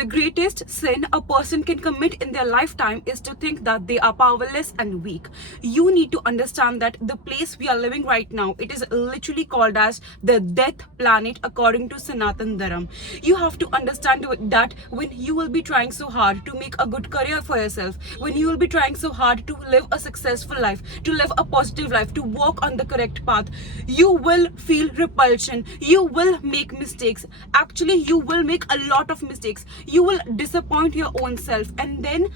The greatest sin a person can commit in their lifetime is to think that they are powerless and weak. You need to understand that the place we are living right now, it is literally called as the death planet according to Sanatan Dharam. You have to understand that when you will be trying so hard to make a good career for yourself, when you will be trying so hard to live a successful life, to live a positive life, to walk on the correct path, you will feel repulsion. You will make mistakes. Actually, you will make a lot of mistakes. You will disappoint your own self, and then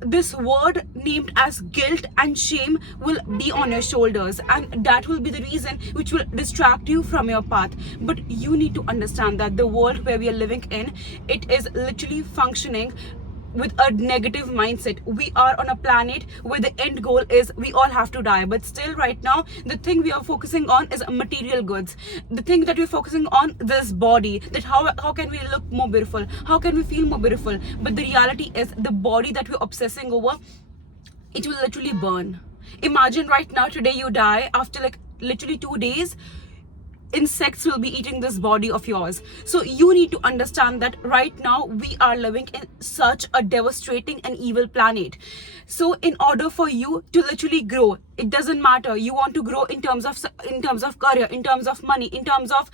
this word named as guilt and shame will be on your shoulders, and that will be the reason which will distract you from your path. But you need to understand that the world where we are living in, it is literally functioning with a negative mindset. We are on a planet where the end goal is we all have to die, but still right now the thing we are focusing on is material goods. The thing that we're focusing on, this body, that how can we look more beautiful, how can we feel more beautiful. But the reality is the body that we're obsessing over, it will literally burn. Imagine right now, today you die, after like literally 2 days insects will be eating this body of yours. So you need to understand that right now we are living in such a devastating and evil planet. So in order for you to literally grow, it doesn't matter you want to grow in terms of career, in terms of money, in terms of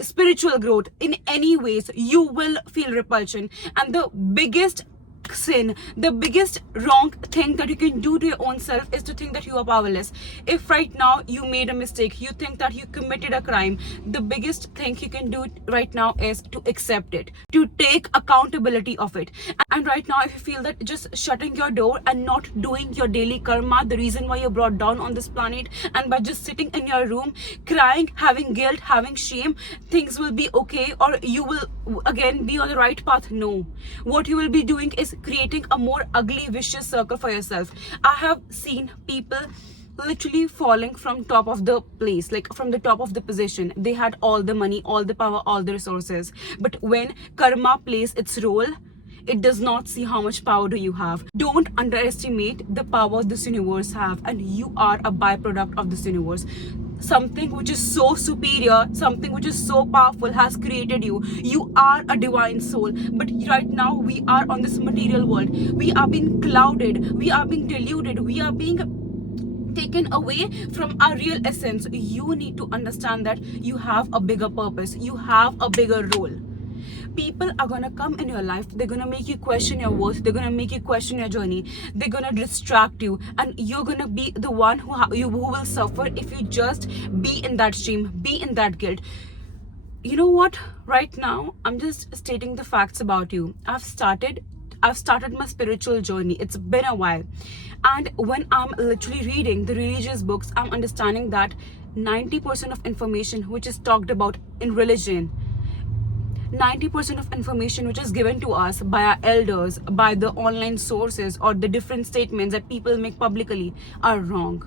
spiritual growth, in any ways you will feel repulsion. And the biggest sin, the biggest wrong thing that you can do to your own self is to think that you are powerless. If right now you made a mistake, you think that you committed a crime, the biggest thing you can do right now is to accept it, to take accountability of it. And right now, if you feel that just shutting your door and not doing your daily karma, the reason why you're brought down on this planet, and by just sitting in your room crying, having guilt, having shame, things will be okay, or you will again be on the right path. No, what you will be doing is creating a more ugly, vicious circle for yourself. I have seen people literally falling from top of the place, like from the top of the position. They had all the money, all the power, all the resources, but when karma plays its role, it does not see how much power do you have. Don't underestimate the power this universe have, and you are a byproduct of this universe. Something which is so superior, something which is so powerful has created you. You are a divine soul. But right now we are on this material world. We are being clouded, we are being deluded, we are being taken away from our real essence. You need to understand that you have a bigger purpose, you have a bigger role. People are gonna come in your life, they're gonna make you question your worth, they're gonna make you question your journey, they're gonna distract you, and you're gonna be the one who will suffer if you just be in that shame, be in that guilt. You know what, right now I'm just stating the facts about you. I've started my spiritual journey. It's been a while, and when I'm literally reading the religious books, I'm understanding that 90% of information which is talked about in religion, 90% of information which is given to us by our elders, by the online sources, or the different statements that people make publicly are wrong.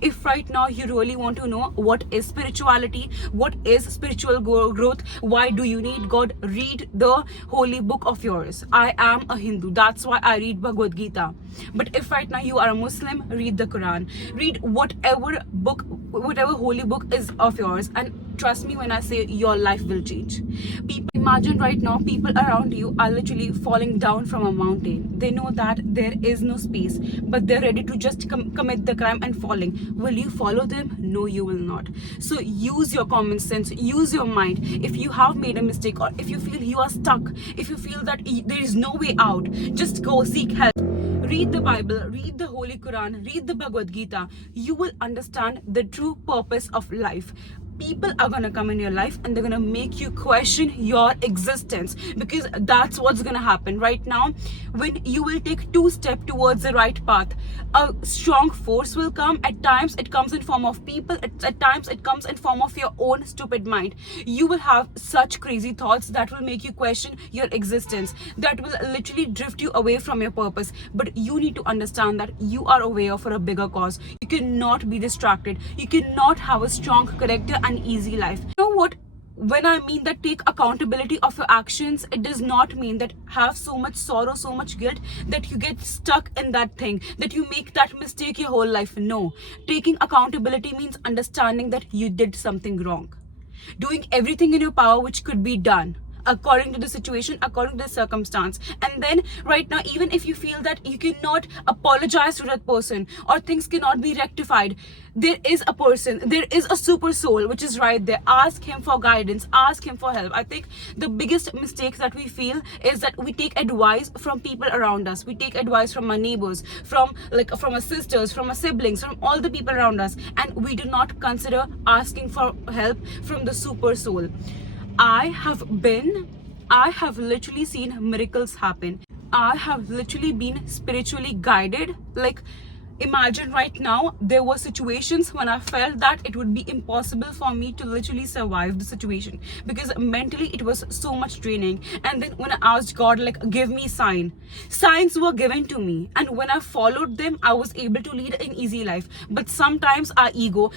If right now you really want to know what is spirituality, what is spiritual growth, why do you need God, read the holy book of yours. I am a Hindu, that's why I read Bhagavad Gita. But if right now you are a Muslim, read the Quran, read whatever book, whatever holy book is of yours, and trust me when I say your life will change. People, imagine right now people around you are literally falling down from a mountain. They know that there is no space, but they're ready to just commit the crime and falling. Will you follow them? No, you will not. So use your common sense, use your mind. If you have made a mistake, or if you feel you are stuck, if you feel that there is no way out, just go seek help. Read the Bible, read the Holy Quran, read the Bhagavad Gita. You will understand the true purpose of life. People are gonna come in your life and they're gonna make you question your existence, because that's what's gonna happen right now. When you will take 2 steps towards the right path, a strong force will come. At times it comes in form of people, at times it comes in form of your own stupid mind. You will have such crazy thoughts that will make you question your existence, that will literally drift you away from your purpose. But you need to understand that you are aware for a bigger cause. You cannot be distracted, you cannot have a strong character and easy life. You know what, when I mean that take accountability of your actions, it does not mean that have so much sorrow, so much guilt that you get stuck in that thing, that you make that mistake your whole life. No, taking accountability means understanding that you did something wrong, doing everything in your power which could be done, according to the situation, according to the circumstance. And then right now, even if you feel that you cannot apologize to that person or things cannot be rectified, there is a person, there is a super soul which is right there. Ask him for guidance, ask him for help. I think the biggest mistake that we feel is that we take advice from people around us. We take advice from our neighbors, from our sisters, from our siblings, from all the people around us, and we do not consider asking for help from the super soul. I have literally seen miracles happen. I have literally been spiritually guided. Like, imagine right now, there were situations when I felt that it would be impossible for me to literally survive the situation because mentally it was so much draining. And then when I asked God, like, give me signs were given to me, and when I followed them, I was able to lead an easy life. But sometimes our ego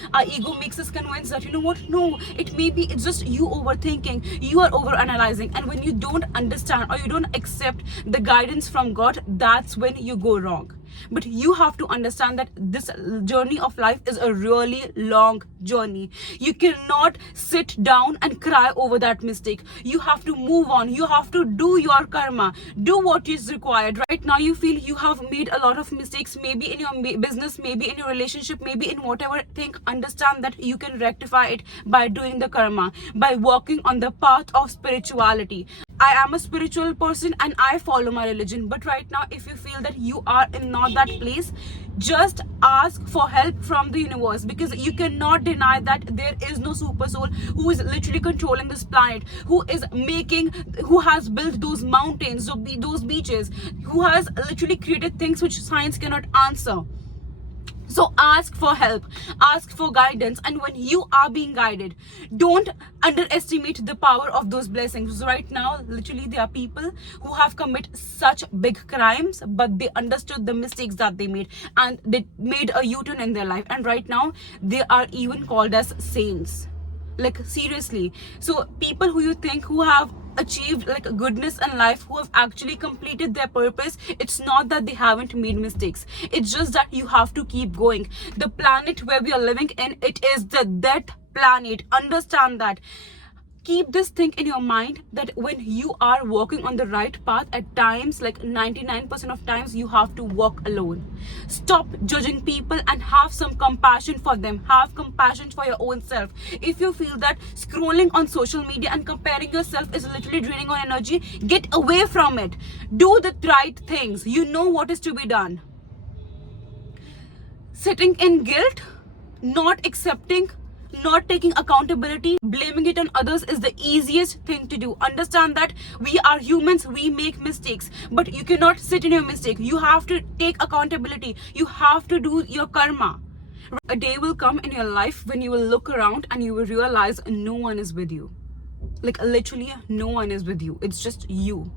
makes us convinced that, you know what, no, it's just you overthinking, you are over analyzing. And when you don't understand or you don't accept the guidance from God, that's when you go wrong. But you have to understand that this journey of life is a really long journey. You cannot sit down and cry over that mistake. You have to move on. You have to do your karma, do what is required. Right now you feel you have made a lot of mistakes, maybe in your business, maybe in your relationship, maybe in whatever thing. Understand that you can rectify it by doing the karma, by walking on the path of spirituality. I am a spiritual person and I follow my religion. But right now, if you feel that you are in not that place, just ask for help from the universe, because you cannot deny that there is no super soul who is literally controlling this planet, who has built those mountains, those beaches, who has literally created things which science cannot answer. So ask for help, ask for guidance, and when you are being guided, don't underestimate the power of those blessings. Right now, literally, there are people who have committed such big crimes, but they understood the mistakes that they made and they made a U-turn in their life. And right now, they are even called as saints. Like, seriously. So people who you think who have achieved like goodness in life, who have actually completed their purpose, it's not that they haven't made mistakes, it's just that you have to keep going. The planet where we are living in, it is the death planet. Understand that. Keep this thing in your mind that when you are walking on the right path, at times, like 99% of times, you have to walk alone. Stop judging people and have some compassion for them. Have compassion for your own self. If you feel that scrolling on social media and comparing yourself is literally draining on energy, get away from it. Do the right things. You know what is to be done. Sitting in guilt, not accepting, not taking accountability, blaming it on others is the easiest thing to do. Understand that we are humans, we make mistakes, but you cannot sit in your mistake. You have to take accountability. You have to do your karma. A day will come in your life when you will look around and you will realize no one is with you. Like, literally, no one is with you. It's just you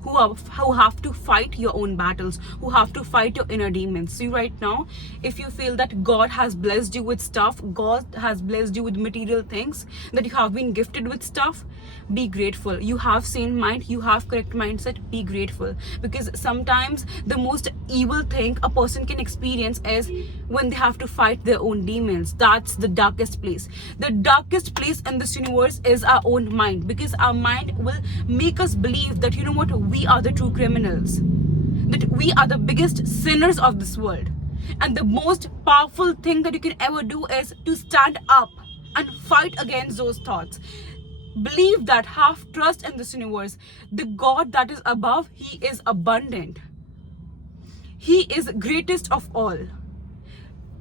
who have to fight your own battles, who have to fight your inner demons. See, right now, if you feel that God has blessed you with stuff, God has blessed you with material things, that you have been gifted with stuff, be grateful. You have sane mind, you have correct mindset, be grateful. Because sometimes the most evil thing a person can experience is when they have to fight their own demons. That's the darkest place. The darkest place in this universe is our own mind, because our mind will make us believe that, you know what, we are the true criminals, that we are the biggest sinners of this world. And the most powerful thing that you can ever do is to stand up and fight against those thoughts. Believe that, have trust in this universe. The God that is above, He is abundant. He is greatest of all.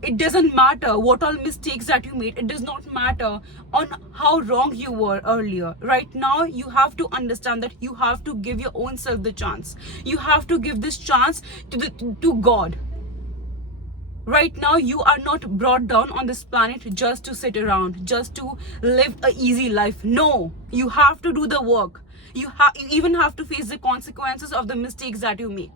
It doesn't matter what all mistakes that you made. It does not matter on how wrong you were earlier. Right now, you have to understand that you have to give your own self the chance. You have to give this chance to God. Right now, you are not brought down on this planet just to sit around, just to live an easy life. No, you have to do the work. You even have to face the consequences of the mistakes that you make.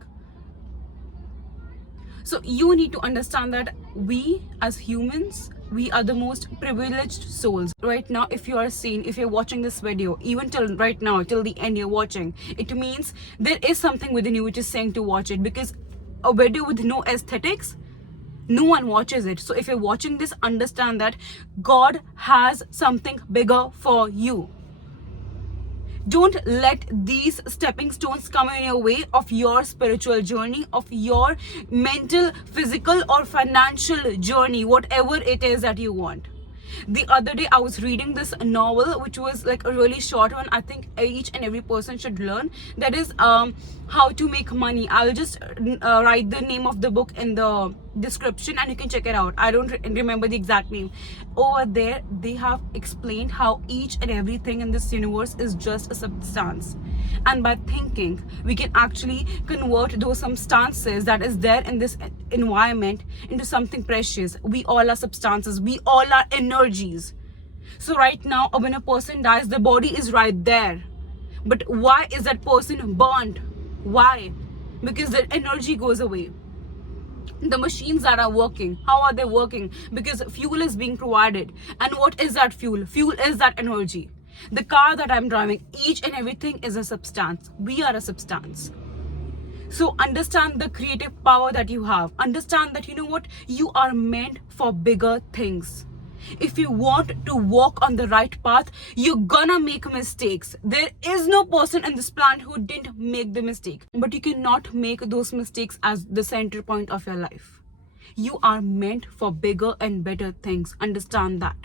So you need to understand that we as humans, we are the most privileged souls. Right now, if you are sane, if you're watching this video, even till right now, till the end you're watching, it means there is something within you which is saying to watch it. Because a video with no aesthetics, no one watches it. So if you're watching this, understand that God has something bigger for you. Don't let these stepping stones come in your way of your spiritual journey, of your mental, physical, or financial journey, whatever it is that you want. The other day I was reading this novel, which was like a really short one. I think each and every person should learn. That is How to Make Money. I'll just write the name of the book in the description and you can check it out. I don't remember the exact name. Over there they have explained how each and everything in this universe is just a substance, and by thinking we can actually convert those substances that is there in this environment into something precious. We all are substances, we all are energies. So right now when a person dies, the body is right there, but why is that person burnt? Why? Because the energy goes away. The machines that are working, how are they working? Because fuel is being provided. And what is that fuel? Fuel is that energy. The car that I'm driving, each and everything is a substance. We are a substance. So understand the creative power that you have. Understand that, you know what, you are meant for bigger things. If you want to walk on the right path, you're gonna make mistakes. There is no person in this planet who didn't make the mistake, but you cannot make those mistakes as the center point of your life. You are meant for bigger and better things. Understand that.